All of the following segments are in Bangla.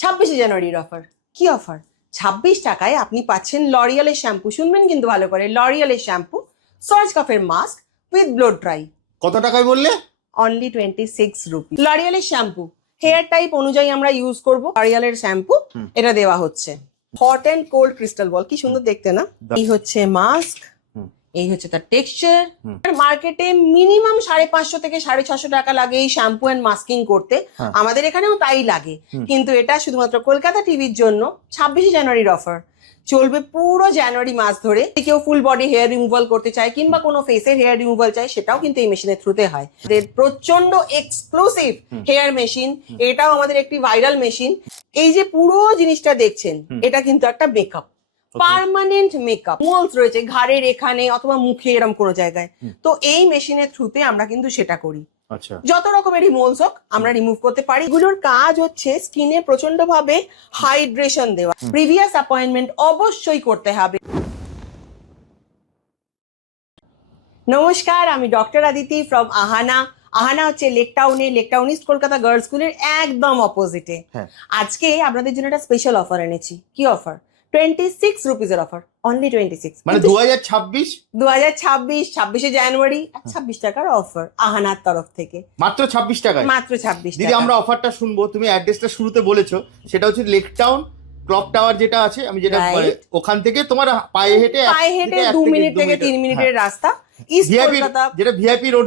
26 জানুয়ারির অফার। কি অফার? 26 টাকায় আপনি পাচ্ছেন লরিয়ালের শ্যাম্পু। শুনবেন কিন্তু ভালো করে, লরিয়ালের শ্যাম্পু, সর্জকফের মাস্ক উইথ ব্লো ড্রাই। কত টাকায় বললে? Only 26 rupee. লরিয়ালের শ্যাম্পু হেয়ার টাইপ অনুযায়ী আমরা ইউজ করব। লরিয়ালের শ্যাম্পু এটা দেওয়া হচ্ছে। Hot and cold crystal ball, কি সুন্দর দেখতে না? এই হচ্ছে মাস্ক, এই হচ্ছে তার টেক্সচার। মার্কেটে মিনিমাম 550 থেকে 650 টাকা লাগে এই শ্যাম্পু এন্ড মাস্কিং করতে। আমাদের এখানেও তাই লাগে, কিন্তু এটা শুধুমাত্র কলকাতা টিভির জন্য 26 জানুয়ারির অফার। চলবে পুরো জানুয়ারি মাস ধরে। কেউ ফুল বডি হেয়ার রিমুভাল করতে চায় কিংবা কোনো ফেসের হেয়ার রিমুভাল চায়, সেটাও কিন্তু এই মেশিনের থ্রুতে হয়। প্রচন্ড এক্সক্লুসিভ হেয়ার মেশিন, এটাও আমাদের একটি ভাইরাল মেশিন। এই যে পুরো জিনিসটা দেখছেন, এটা কিন্তু একটা মেকআপ, পার্মানেন্ট মেকআপ। মোলস রয়েছে ঘাড়ের এখানে অথবা মুখে, এরকম কোনো জায়গায়, তো এই মেশিনের থ্রুতে আমরা কিন্তু সেটা করি। আচ্ছা, যত রকমেরই মোলস হোক আমরা রিমুভ করতে পারি। এগুলোর কাজ হচ্ছে স্কিনে প্রচন্ড ভাবে হাইড্রেশন দেওয়া। প্রিভিয়াস অ্যাপয়েন্টমেন্ট অবশ্যই করতে হবে। নমস্কার, আমি ডক্টর আদিতি ফ্রম আহানা। আহানা হচ্ছে লেকটাউন ইস্ট কলকাতা গার্লস স্কুলের একদম অপোজিটে। আজকে আপনাদের জন্য একটা স্পেশাল অফার এনেছি। কি অফার? 26 রুপিজের offer, only 26। মানে 2026 26শে জানুয়ারি 26 টাকার অফার আহানার তরফ থেকে, মাত্র 26 টাকায়। মাত্র 26 দিদি, টাকা। আমরা অফারটা শুনবো। তুমি অ্যাড্রেসটা শুরুতে বলেছো, সেটা হচ্ছে লেকটাউন ক্লক টাওয়ার যেটা আছে, আমি যেটা ওখান থেকে তোমার পায়ে হেঁটে 2 মিনিট থেকে 3 মিনিটের রাস্তা। ইস্ট কলকাতা, যেটা ভিআইপি রোড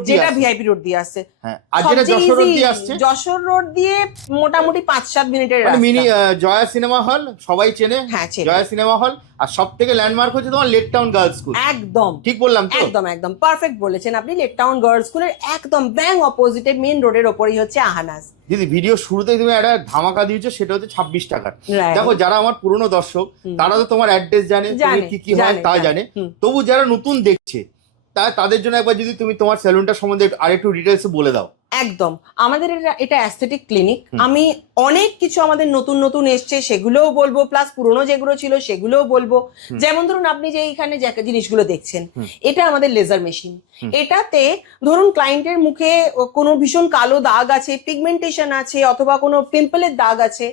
দিয়ে আসছে। হ্যাঁ, আর যেটা যশোর রোড দিয়ে আসছে, যশোর রোড দিয়ে মোটামুটি 5-7 মিনিটের রাস্তা। মিনি জয়া সিনেমা হল সবাই চেনে। হ্যাঁ, জয়া সিনেমা হল। আর সবথেকে ল্যান্ডমার্ক হচ্ছে তোমার লেকটাউন গার্লস স্কুল। একদম ঠিক বললাম তো? একদম পারফেক্ট বলেছেন আপনি। লেকটাউন গার্লস স্কুলের একদম ব্যাং অপোজিটে মেইন রোডের ওপরেই হচ্ছে আহানাস। দিদি, ভিডিও শুরুতেই তুমি একটা ধামাকা দিয়েছো, সেটা হচ্ছে 26 টাকার। দেখো, যারা আমার পুরনো দর্শক তারা তো তোমার অ্যাড্রেস জানে, কি কি হয় তা জানে। তবু যারা নতুন দেখছে, তাদের জন্য একবার যদি তুমি তোমার সেলুনটা সম্বন্ধে আরেকটু ডিটেলস বলে দাও। একদম, আমাদের এটা অ্যাস্থেটিক ক্লিনিক। আমি অনেক কিছু আমাদের নতুন এসছে সেগুলোও বলবো, প্লাস পুরনো যেগুলো ছিল সেগুলোও বলবো। যেমন ধরুন, আপনি যে এইখানে যে জিনিসগুলো দেখছেন, এটা আমাদের লেজার মেশিন। এটাতে ধরুন ক্লায়েন্টের মুখে কোনো ভীষণ কালো দাগ আছে, পিগমেন্টেশন আছে, অথবা কোনো পিম্পলের দাগ আছে,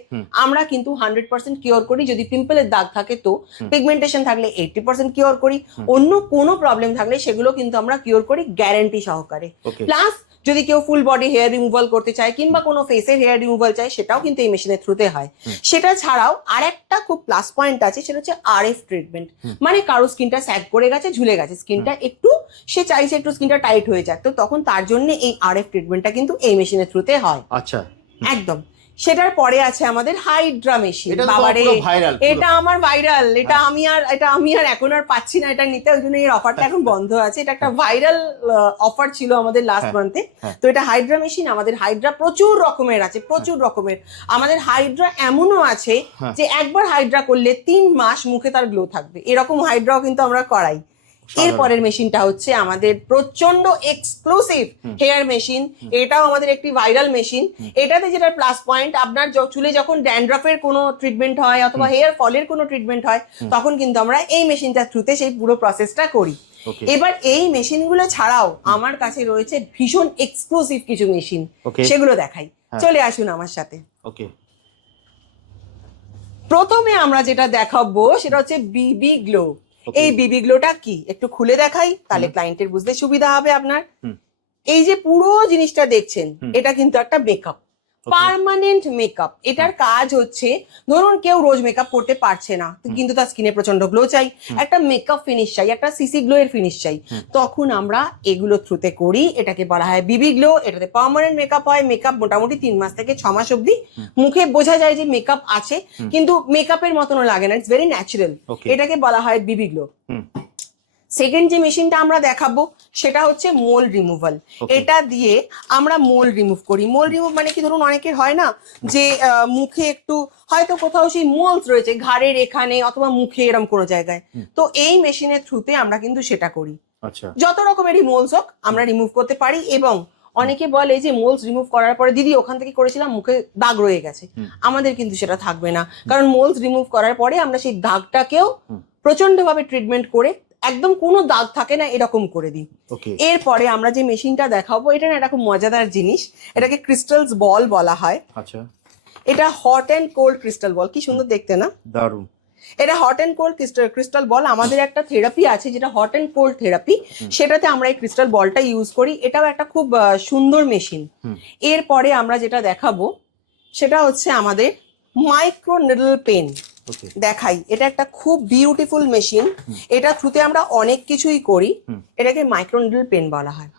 আমরা কিন্তু 100% কিওর করি। যদি পিম্পলের দাগ থাকে তো, পিগমেন্টেশন থাকলে 80% কিওর করি। অন্য কোনো প্রবলেম থাকলে সেগুলো কিন্তু আমরা কিওর করি গ্যারান্টি সহকারে। প্লাস যদি কেউ ফুল বডি হেয়ার রিমুভাল করতে চায় কিংবা কোনো ফেসের হেয়ার রিমুভাল চায়, সেটাও কিন্তু এই মেশিনের থ্রুতে হয়। সেটা ছাড়াও আরেকটা খুব প্লাস পয়েন্ট আছে, সেটা হচ্ছে আরএফ ট্রিটমেন্ট। মানে কারো স্কিনটা স্যাগ করে গেছে, ঝুলে গেছে স্কিনটা, একটু সে চাইছে একটু স্কিনটা টাইট হয়ে যায়, তো তখন তার জন্য এই আরএফ ট্রিটমেন্টটা কিন্তু এই মেশিনের থ্রুতে হয়। আচ্ছা, একদম। সেটার পরে আছে আমাদের হাইড্রা মেশিন। বাবারে, এটা আমার ভাইরাল। এটা আমি আর এখন আর পাচ্ছি না এটা নিতে, ওই জন্য এর অফারটা এখন বন্ধ আছে। এটা একটা ভাইরাল অফার ছিল আমাদের লাস্ট মান্থে। তো এটা হাইড্রা মেশিন। আমাদের হাইড্রা প্রচুর রকমের আছে, প্রচুর রকমের। আমাদের হাইড্রা এমনও আছে যে একবার হাইড্রা করলে 3 মাস মুখে তার গ্লো থাকবে, এরকম হাইড্রাও কিন্তু আমরা করাই। এরপরের মেশিনটা হচ্ছে আমাদের প্রচন্ড এক্সক্লুসিভ হেয়ার মেশিন। এটাও আমাদের একটি ভাইরাল মেশিন। এটাতে যেটা প্লাস পয়েন্ট, আপনার চুলে যখন ড্যান্ড্রাফের কোনো ট্রিটমেন্ট হয় অথবা হেয়ার ফলের কোনো ট্রিটমেন্ট হয়, তখন কিন্তু আমরা এই মেশিনটার থ্রুতে সেই পুরো প্রসেসটা করি। এবার এই মেশিনগুলো ছাড়াও আমার কাছে রয়েছে ভীষণ এক্সক্লুসিভ কিছু মেশিন, সেগুলো দেখাই। চলে আসুন আমার সাথে। প্রথমে আমরা যেটা দেখাবো সেটা হচ্ছে বিবি গ্লো। এই বিবি গ্লোটা কি একটু খুলে দেখাই, তাহলে ক্লায়েন্টের বুঝতে সুবিধা হবে আপনার। এই যে পুরো জিনিসটা দেখছেন, এটা কিন্তু একটা মেকআপ, পার্মানেন্ট মেকআপ। এটার কাজ হচ্ছে, ধরুন কেউ রোজ মেকআপ করতে পারছে না, কিন্তু তার স্কিনে প্রচন্ড গ্লো চাই, একটা মেকআপ ফিনিশ চাই, একটা সিসি গ্লো এর ফিনিশ চাই, তখন আমরা এগুলো থ্রুতে করি। এটাকে বলা হয় বিবি গ্লো। এটাতে পার্মানেন্ট মেকআপ হয়। মেকআপ মোটামুটি 3 মাস থেকে 6 মাস অব্দি মুখে বোঝা যায় যে মেকআপ আছে, কিন্তু মেকআপের মতনও লাগে না, ইটস ভেরি ন্যাচারাল। এটাকে বলা হয় বিবি গ্লো। সেকেন্ড যে মেশিনটা আমরা দেখাবো সেটা হচ্ছে মোল রিমুভাল। এটা দিয়ে আমরা মোল রিমুভ করি। মোল রিমুভ মানে কি, ধরুন অনেকের হয় না যে মুখে একটু হয়তো কোথাও সেই মোলস রয়েছে ঘাড়ের এখানে অথবা মুখে, এরকম কোনো জায়গায়, তো এই মেশিনের থ্রুতে আমরা কিন্তু সেটা করি। যত রকমেরই মোলস হোক আমরা রিমুভ করতে পারি। এবং অনেকে বলে যে মোলস রিমুভ করার পরে দিদি ওখান থেকে করেছিলাম মুখে দাগ রয়ে গেছে, আমাদের কিন্তু সেটা থাকবে না, কারণ মোলস রিমুভ করার পরে আমরা সেই দাগটাকেও প্রচন্ড ভাবে ট্রিটমেন্ট করে একদম কোনো দাগ থাকে না এরকম করে দিই। এরপরে আমরা যে মেশিনটা দেখাবো, এটা না একটা খুব মজাদার জিনিস, এটাকে ক্রিস্টালস বল বলা হয়। এটা hot and cold crystal ball, কি সুন্দর দেখতে না? দারুণ। এটা হট অ্যান্ড কোল্ড ক্রিস্টাল বল। আমাদের একটা থেরাপি আছে যেটা হট অ্যান্ড কোল্ড থেরাপি, সেটাতে আমরা এই ক্রিস্টাল বলটা ইউজ করি। এটাও একটা খুব সুন্দর মেশিন। এরপরে আমরা যেটা দেখাবো সেটা হচ্ছে আমাদের মাইক্রো নিডল পেন। দেখাই, এটা একটা খুব বিউটিফুল মেশিন। এটা থ্রুতে আমরা অনেক কিছুই করি। এটাকে মাইক্রো নিডল পেন বলা হয়।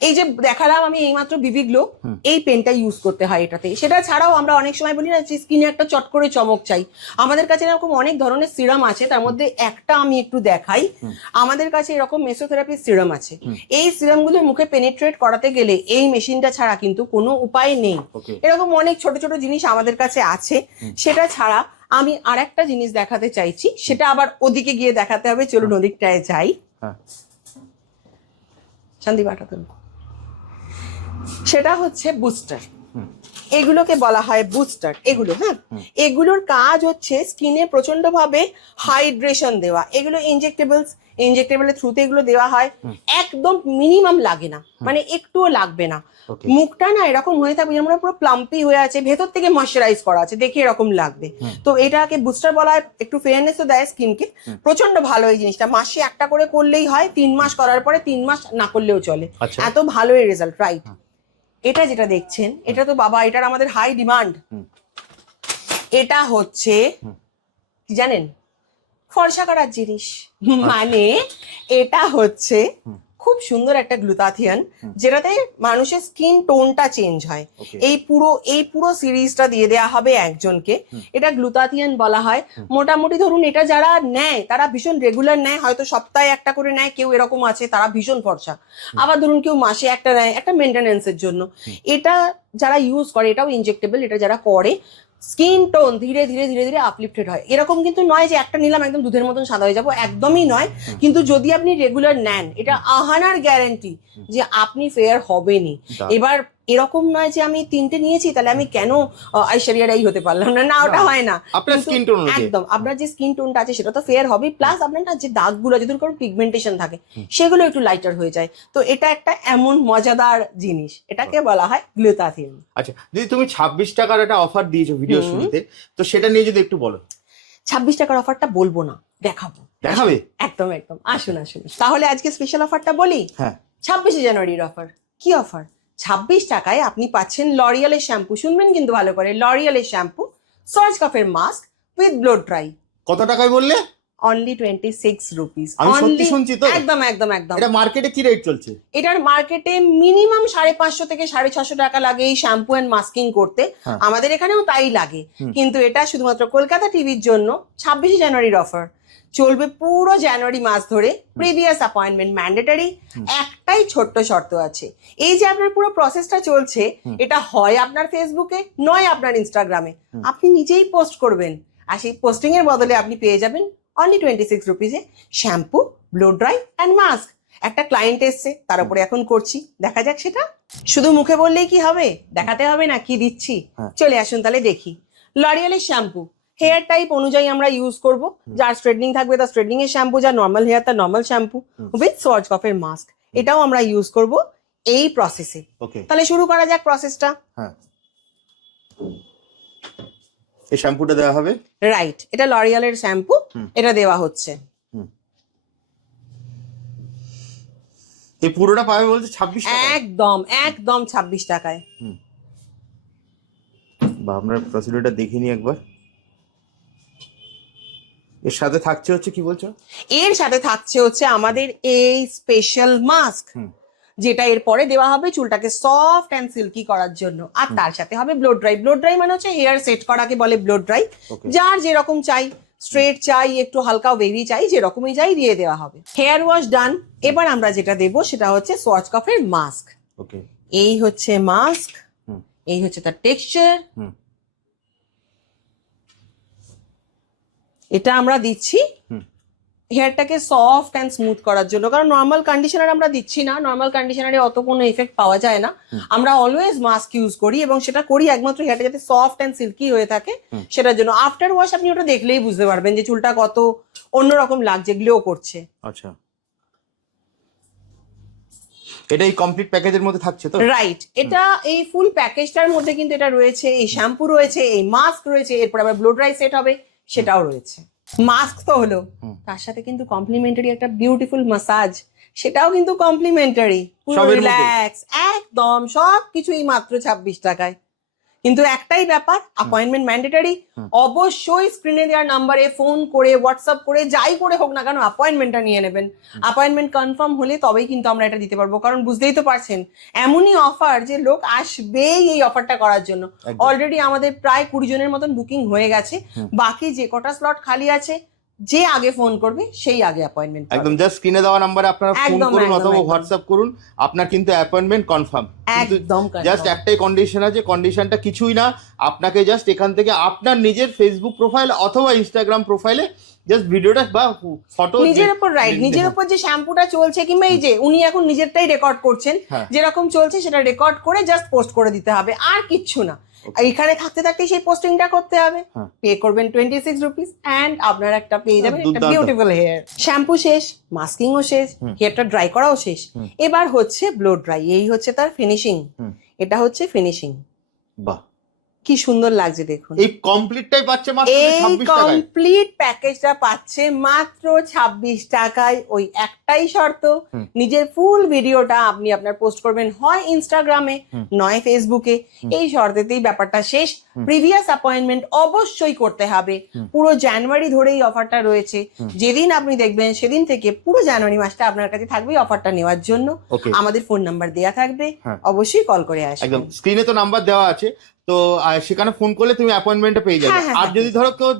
এই যে দেখালাম আমি এইমাত্র বিবি গ্লো, এই পেনটা ইউজ করতে হয় এটাতে। সেটা ছাড়াও আমরা অনেক সময় বলি না যে স্কিনে একটা চট করে চমক চাই, আমাদের কাছে এরকম অনেক ধরনের সিরাম আছে। তার মধ্যে একটা আমি একটু দেখাই, আমাদের কাছে এরকম মেসোথেরাপি সিরাম আছে। এই সিরামগুলো মুখে পেনিট্রেট করাতে গেলে এই মেশিনটা ছাড়া কিন্তু কোনো উপায় নেই। এরকম অনেক ছোট ছোট জিনিস আমাদের কাছে আছে। সেটা ছাড়া আমি আর একটা জিনিস দেখাতে চাইছি, সেটা আবার ওদিকে গিয়ে দেখাতে হবে। চলুন ওদিকটায় যাই। শান্তি বাটা তো, সেটা হচ্ছে বুস্টার। এগুলোকে বলা হয় বুস্টার। এগুলো এগুলোর কাজ হচ্ছে স্কিনে প্রচন্ড ভাবে হাইড্রেশন দেওয়া। এগুলো ইনজেক্টেবলের থ্রুতে এগুলো দেওয়া হয়। একদম মিনিমাম লাগে না, মানে একটুও লাগবে না। মুখটা না এরকম হয়ে থাকবে যেমন পুরো প্লাম্পি হয়ে আছে, ভেতর থেকে ময়শ্চারাইজ করা আছে, দেখে এরকম লাগবে। তো এটাকে বুস্টার বলা হয়। একটু ফেয়ারনেসও দেয় স্কিনকে। প্রচন্ড ভালো এই জিনিসটা। মাসে একটা করে করলেই হয়, 3 মাস করার পরে 3 মাস না করলেও চলে। এত ভালো এই রেজাল্ট, রাইট? এটা যেটা দেখছেন এটা তো বাবা, এটার আমাদের হাই ডিমান্ড। এটা হচ্ছে কি জানেন? ফর্সা করার জিনিস। মানে এটা হচ্ছে খুব সুন্দর একটা গ্লুটাথিয়ন, যেটাতে মানুষের স্কিন টোনটা চেঞ্জ হয়। এই পুরো সিরিজটা দিয়ে দেওয়া হবে একজনকে। এটা গ্লুটাথিয়ন বলা হয়। মোটামুটি ধরুন এটা যারা নেয় তারা ভীষণ রেগুলার নেয়, হয়তো সপ্তাহে একটা করে নেয়। কেউ এরকম আছে তারা ভীষণ ফর্সা, আবার ধরুন কেউ মাসে একটা নেয়, একটা মেনটেনেন্সের জন্য। এটা যারা ইউজ করে, এটাও ইনজেক্টেবল, এটা যারা করে স্কিন টোন ধীরে ধীরে ধীরে ধীরে আপলিফটেড হয়। এরকম কিন্তু নয় যে একটা নিলাম একদম দুধের মতন সাদা হয়ে যাবো, একদমই নয়। কিন্তু যদি আপনি রেগুলার নেন, এটা আহানার গ্যারান্টি যে আপনি ফেয়ার হবেনই। এবার এরকম নয় যে আমি 3টে নিয়েছি তাহলে আমি কেন ঐশ্বরিয়া রাই হতে পারলাম না, না ওটা হয় না। একদম আপনার যে স্কিন টোনটা আছে সেটা তো ফেয়ার হবে, প্লাস আপনার না যে দাগগুলো যদি কোনো পিগমেন্টেশন থাকে সেগুলো একটু লাইটার হয়ে যায়। তো এটা একটা এমন মজাদার জিনিস, এটাকে বলা হয় গ্লুটাথিয়ন। আচ্ছা দিদি, তুমি 26 টাকার একটা অফার দিয়েছো ভিডিও শুরুতে, তো সেটা নিয়ে যদি একটু বলো। 26 টাকার অফারটা বলবো না, দেখাবো। দেখাবে? একদম একদম, আসুন আসুন। তাহলে আজকে স্পেশাল অফারটা বলি। 26 জানুয়ারির অফার। কি অফার? 26 টাকায় আপনি পাচ্ছেন লরিয়ালের শ্যাম্পু। শুনবেন কিন্তু ভালো করে, লরিয়ালের শ্যাম্পু, সর্জ কফের মাস্ক উইথ ব্লো ড্রাই। কত টাকায় বললে? Only 26 rupees. আমি সত্যি শুনছি তো? একদম একদম একদম। এটা মার্কেটে কি রেট চলছে? এটার মার্কেটে মিনিমাম 550 থেকে 650 টাকা লাগে এই শ্যাম্পু এন্ড মাস্কিং করতে। আমাদের এখানেও তাই লাগে। কিন্তু এটা শুধুমাত্র কলকাতা টিভির জন্য 26 জানুয়ারির অফার। চলবে পুরো জানুয়ারি মাস ধরে। Previous appointment mandatory. একটাই ছোট্ট শর্ত আছে, এই যে আপনার পুরো প্রসেসটা চলছে, এটা হয় আপনার ফেসবুকে নয় আপনার ইনস্টাগ্রামে। আপনি নিজেই পোস্ট করবেন, আর সেই পোস্টিং এর বদলে আপনি পেয়ে যাবেন অনলি 26 রুপিসে shampoo, blow dry and mask. একটা ক্লায়েন্ট এসছে, তার উপরে এখন করছি, দেখা যাক সেটা। শুধু মুখে বললেই কি হবে? দেখাতে হবে না কি দিচ্ছি। চলে আসুন তাহলে দেখি। লরিয়ালের শ্যাম্পু হেয়ার টাইপ অনুযায়ী আমরা ইউজ করব। যার স্ট্রেটনিং থাকবে তার স্ট্রেটনিং এর শ্যাম্পু, যার নর্মাল হেয়ার তার নর্মাল শ্যাম্পু উইথ সর্জ কফের মাস্ক। এটাও আমরা ইউজ করব এই প্রসেসে। তাহলে শুরু করা যাক প্রসেসটা। এই শ্যাম্পুটা দেওয়া হবে, রাইট? এটা লরিয়ালের শ্যাম্পু, এটা দেওয়া হচ্ছে। এই পুরোটা পাবে বলতে 26 টাকা? একদম একদম 26 টাকায়। বা আমরা প্রসিডিউরটা দেখিনি একবার। এর সাথে থাকছে হচ্ছে কি বলছো? এর সাথে থাকছে হচ্ছে আমাদের এই স্পেশাল মাস্ক, যেটা এরপরে দেওয়া হবে চুলটাকে সফট অ্যান্ড সিল্কি করার জন্য। আর তার সাথে হবে ব্লো ড্রাই। ব্লো ড্রাই মানে হচ্ছে হেয়ার সেট করাকে বলে ব্লো ড্রাই। যার যেরকম চাই, স্ট্রেট চাই, একটু হালকা ওয়েভি চাই, যেরকমই চাই দিয়ে দেওয়া হবে। হেয়ার ওয়াশ ডান। এবার আমরা যেটা দেবো সেটা হচ্ছে সর্জ কফের মাস্ক। এই হচ্ছে মাস্ক, এই হচ্ছে তার টেক্সচার। এটা আমরা দিচ্ছি হেয়ারটাকে সফট অ্যান্ড স্মুথ করার জন্য, কারণ নর্মাল কন্ডিশনার আমরা দিচ্ছি না। নর্মাল কন্ডিশনারে অত কোনো এফেক্ট পাওয়া যায় না। আমরা অলওয়েজ মাস্ক ইউজ করি, এবং সেটা করি একমাত্র হেয়ারটা যাতে সফট অ্যান্ড সিল্কি হয়ে থাকে সেটার জন্য। আফটার ওয়াশ আপনি ওটা দেখলেই বুঝতে পারবেন যে চুলটা কত অন্যরকম লাগছে, গ্লো করছে। আচ্ছা, এটা এই কমপ্লিট প্যাকেজের মধ্যে থাকছে তো? রাইট, এটা এই ফুল প্যাকেজটার মধ্যে কিন্তু এটা রয়েছে, এই শ্যাম্পু রয়েছে, এই মাস্ক রয়েছে, এরপর আবার ব্লো ড্রাই সেট হবে সেটাও রয়েছে। মাস্ক তো হলো, তার সাথে কিন্তু কমপ্লিমেন্টারি একটা বিউটিফুল মাসাজ, সেটাও কিন্তু কমপ্লিমেন্টারি, পুরো রিল্যাক্স একদম সবকিছুই মাত্র 26 টাকায়। কিন্তু একটাই ব্যাপার, অ্যাপয়েন্টমেন্ট ম্যান্ডেটরি। অবশ্যই স্ক্রিনে দেওয়ার নাম্বারে ফোন করে, হোয়াটসঅ্যাপ করে, যাই করে হোক না কেন অ্যাপয়েন্টমেন্টটা নিয়ে নেবেন। অ্যাপয়েন্টমেন্ট কনফার্ম হলে তবেই কিন্তু আমরা এটা দিতে পারবো, কারণ বুঝতেই তো পারছেন এমনই অফার যে লোক আসবেই এই অফারটা করার জন্য। অলরেডি আমাদের প্রায় 20 জনের মতন বুকিং হয়ে গেছে, বাকি যে কটা স্লট খালি আছে যে আগে ফোন করবে সেই আগে অ্যাপয়েন্টমেন্ট। একদম জাস্ট স্ক্রিনে দেওয়া নাম্বারে আপনারা ফোন করুন অথবা হোয়াটসঅ্যাপ করুন, আপনার কিন্তু অ্যাপয়েন্টমেন্ট কনফার্ম। একদম জাস্ট একটাই কন্ডিশন আছে, কন্ডিশনটা কিছুই না, আপনাকে জাস্ট এখান থেকে আপনার নিজের ফেসবুক প্রোফাইল অথবা ইনস্টাগ্রাম প্রোফাইলে জাস্ট ভিডিওটা বা ফটো নিজের উপর, রাইট, নিজের উপর যে শ্যাম্পুটা চলছে কিংবা এই যে উনি এখন নিজেরটাই রেকর্ড করছেন, যেরকম চলছে সেটা রেকর্ড করে জাস্ট পোস্ট করে দিতে হবে, আর কিচ্ছু না। এইখানে থাকতে থাকতে সেই পোস্টিংটা করতে হবে, পে করবেন 26 রুপিস এন্ড আপনার একটা পেয়ে যাবেন একটা বিউটিফুল হেয়ার। শ্যাম্পু শেষ, মাস্কিংও শেষ, হেয়ারটা ড্রাই করাও শেষ, এবার হচ্ছে ব্লো ড্রাই। এই হচ্ছে তার ফিনিশিং, এটা হচ্ছে ফিনিশিং। বাহ, কি সুন্দর লাগছে দেখুন। এই কমপ্লিটটাই পাচ্ছে মাত্র 26 টাকায়। কমপ্লিট প্যাকেজটা পাচ্ছে মাত্র 26 টাকায়। ওই একটাই শর্ত, নিজের ফুল ভিডিওটা আপনি আপনার পোস্ট করবেন হয় ইনস্টাগ্রামে নয় ফেসবুকে, এই শর্তেতেই ব্যাপারটা শেষ। প্রিভিয়াস অ্যাপয়েন্টমেন্ট অবশ্যই করতে হবে। পুরো জানুয়ারি ধরে এই অফারটা রয়েছে, যেদিন আপনি দেখবেন সেদিন থেকে পুরো জানুয়ারি মাসটা আপনার কাছে থাকবে অফারটা নেওয়ার জন্য। আমাদের ফোন নাম্বার দেয়া থাকবে, অবশ্যই কল করে আসবেন। একদম স্ক্রিনে তো নাম্বার দেওয়া আছে, তো সেখানে ফোন করলে তুমি অ্যাপয়েন্টমেন্টটা পেয়ে যাবে। আর যদি কেউ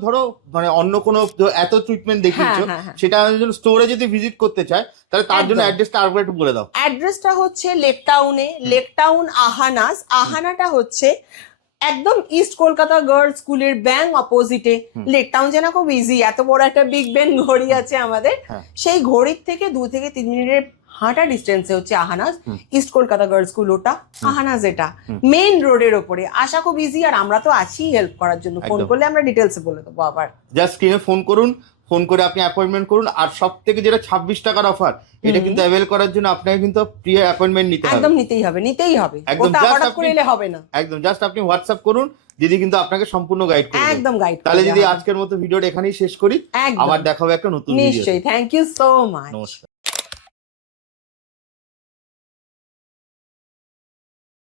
মানে অন্য কোনো এত ট্রিটমেন্ট দেখিয়েছো সেটা জন্য স্টোরে যদি ভিজিট করতে চায় তাহলে তার জন্য অ্যাড্রেসটা আরেকবার একটু বলে দাও। অ্যাড্রেসটা হচ্ছে লেক টাউন আহানাস। আহানাটা হচ্ছে একদম ইস্ট কলকাতা গার্লস স্কুলের ব্যাং অপোজিটে। লেক টাউন যেন খুব ইজি, এত বড় একটা বিগ ব্যাং ঘড়ি আছে আমাদের, সেই ঘড়ির থেকে 2 থেকে 3 মিনিটের হাঁটা ডিস্টেন্সে হচ্ছে আহানাস। ইস্ট কলকাতা গার্লস স্কুল ওটা, আহানাস এটা মেইন রোডের ওপরে। আসা খুব ইজি, আর আমরা তো আছি হেল্প করার জন্য। ফোন করলে আমরা ডিটেলসে বলে দেবো। আবার জাস্ট স্ক্রিনে ফোন করুন, ফোন করে আপনি অ্যাপয়েন্টমেন্ট করুন। আর সব থেকে যেটা 26 টাকার অফার, এটা কিন্তু অ্যাভেল করার জন্য আপনাকে কিন্তু প্রি অ্যাপয়েন্টমেন্ট নিতে হবে। একদম নিতেই হবে। একদম হঠাৎ করে এলে হবে না। একদম জাস্ট আপনি হোয়াটসঅ্যাপ করুন, দিদি কিন্তু আপনাকে সম্পূর্ণ গাইড করবে। একদম গাইড। তাহলে যদি আজকের মতো ভিডিওটা এখানেই শেষ করি, আবার দেখা হবে একটা নতুন ভিডিও। নিশ্চয়ই। Thank you so much. নমস্কার।